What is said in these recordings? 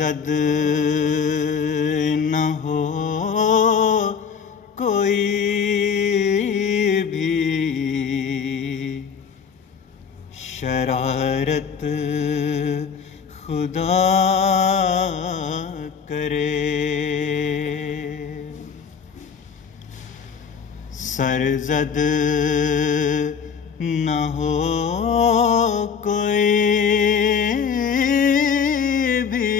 सरजद न हो कोई भी शरारत खुदा करे। सरजद न हो कोई भी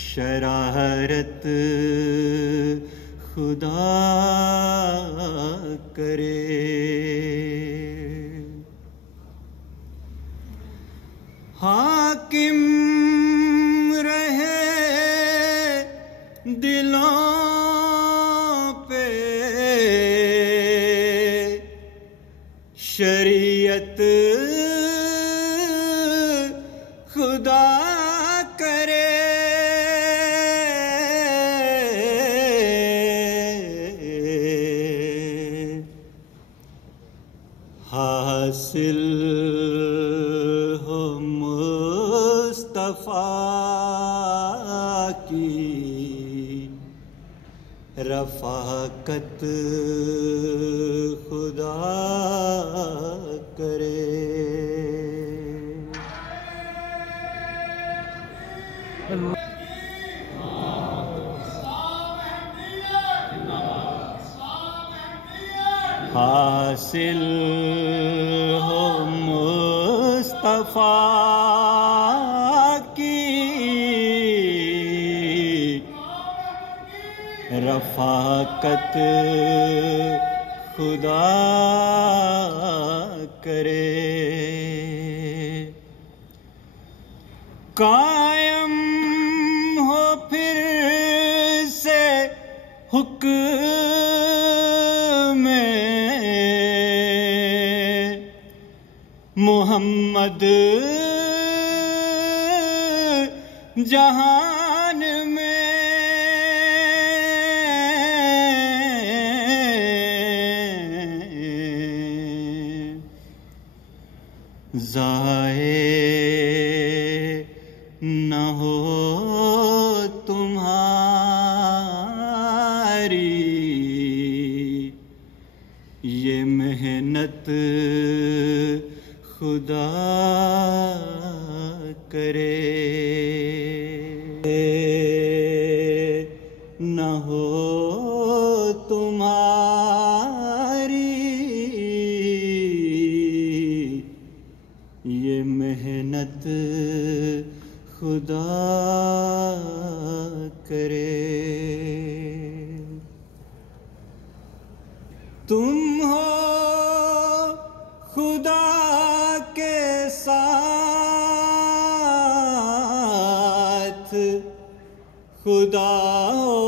शरारत खुदा करे। हाकिम रहे दिलों पे शरीयत खुदा करे। हासिल हो मुस्तफा की रफ़ाकत खुदा करे। हासिल हो मुस्तफा की रफ़ाकत खुदा करे। कायम हो फिर से हुक्म मुहम्मद जहान में। ज़ाए न हो तुम्हारी ये मेहनत खुदा करे। न हो तुम्हारी ये मेहनत खुदा करे। तुम हो खुदा के साथ खुदा हो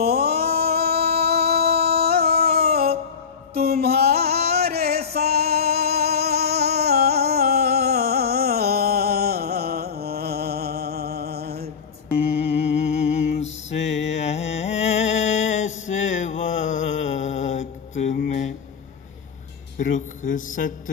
तुम्हारे साथ। तुमसे ऐसे वक्त में रुखसत